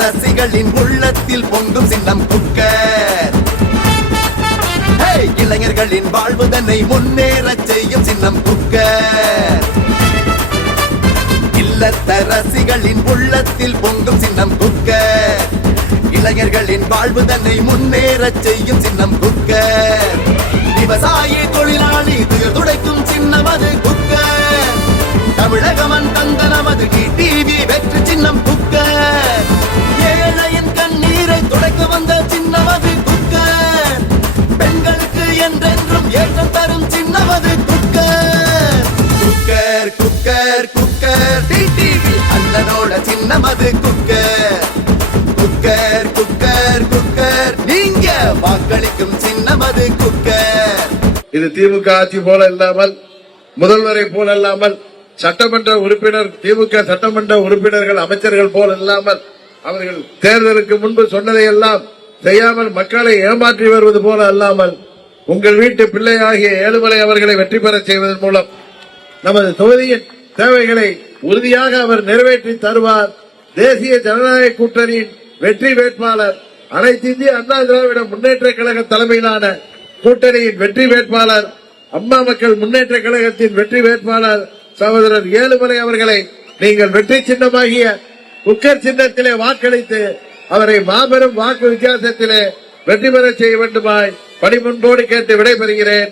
ரசிகளின் உள்ளத்தில் பொங்கும் சின்னம் குக்கர். இளைஞர்களின் வாழ்வு தன்னை முன்னேறச் செய்யும் சின்னம் குக்கர். இல்லத்த ரசிகளின் உள்ளத்தில் பொங்கும் சின்னம் குக்கர். இளைஞர்களின் வாழ்வு தன்னை முன்னேறச் செய்யும் சின்னம் குக்கர். விவசாயி தொழிலாளி துயர் துடைக்கும் சின்னம் அது குக்கர். தமிழகமன் தந்த நமது டிவி வெற்றி சின்னம் குக்கர். ஏழையின் கண்ணீரை துடைக்க வந்த சின்னம் அது குக்கர். பெண்களுக்கு என்றென்றும் ஏற்றம் தரும் சின்னம் அது cooker. Cooker cooker cooker TV அண்ணனோட சின்னம் அது குக்கர். குக்கர் குக்கர் குக்கர் நீங்க வாக்களிக்கும் சின்னம் அது குக்கர். இது திமுக ஆட்சி போல இல்லாமல், முதல்வரை போல இல்லாமல், சட்டமன்ற உறுப்பினர் திமுக சட்டமன்ற உறுப்பினர்கள் அமைச்சர்கள் போல இல்லாமல், அவர்கள் தேர்தலுக்கு முன்பு சொன்னதையெல்லாம் செய்யாமல் மக்களை ஏமாற்றி வருவது போல அல்லாமல், உங்கள் வீட்டு பிள்ளையாகிய ஏழுமலை அவர்களை வெற்றி பெற செய்வதன் மூலம் நமது தொகுதியின் தேவைகளை உறுதியாக அவர் நிறைவேற்றி தருவார். தேசிய ஜனநாயக கூட்டணியின் வெற்றி வேட்பாளர், அனைத்து இந்திய அண்ணா திராவிட முன்னேற்ற கழக தலைமையிலான கூட்டணியின் வெற்றி வேட்பாளர், அம்மா மக்கள் முன்னேற்ற கழகத்தின் வெற்றி வேட்பாளர் சகோதரர் ஏழுமலை அவர்களை நீங்கள் வெற்றி சின்னமாகிய குக்கர் சின்னத்திலே வாக்களித்து அவரை மாபெரும் வாக்கு வித்தியாசத்திலே வெற்றி பெற செய்ய வேண்டுமாய் பணிமுன்போடு கேட்டு விடைபெறுகிறேன்.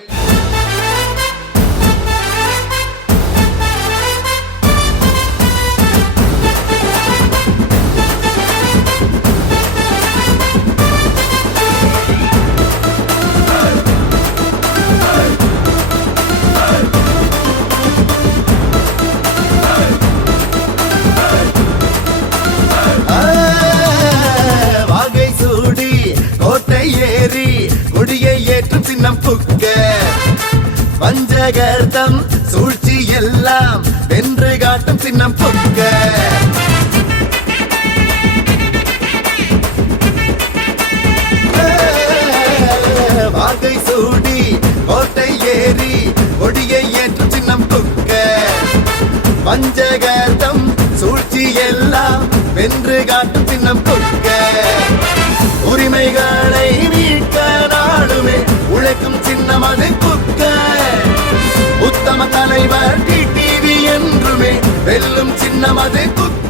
கொடியை ஏற்றும் சின்னம் குக்கர். பஞ்சகர்த்தம் சூழ்ச்சி எல்லாம் வென்று காட்டும் சின்னம் குக்கர். வாகை சூடி கோட்டை ஏறி கொடியை ஏற்றும் சின்னம் குக்கர். பஞ்சகர்த்தம் சூழ்ச்சி எல்லாம் வென்று காட்டும் சின்னம் குக்கர். உரிமைகளை மீட்க நாடுமே உழைக்கும் சின்னம் அது குக்கர். உத்தம தலைவர் டிவி என்றுமே வெல்லும் சின்னம் அது குக்கர்.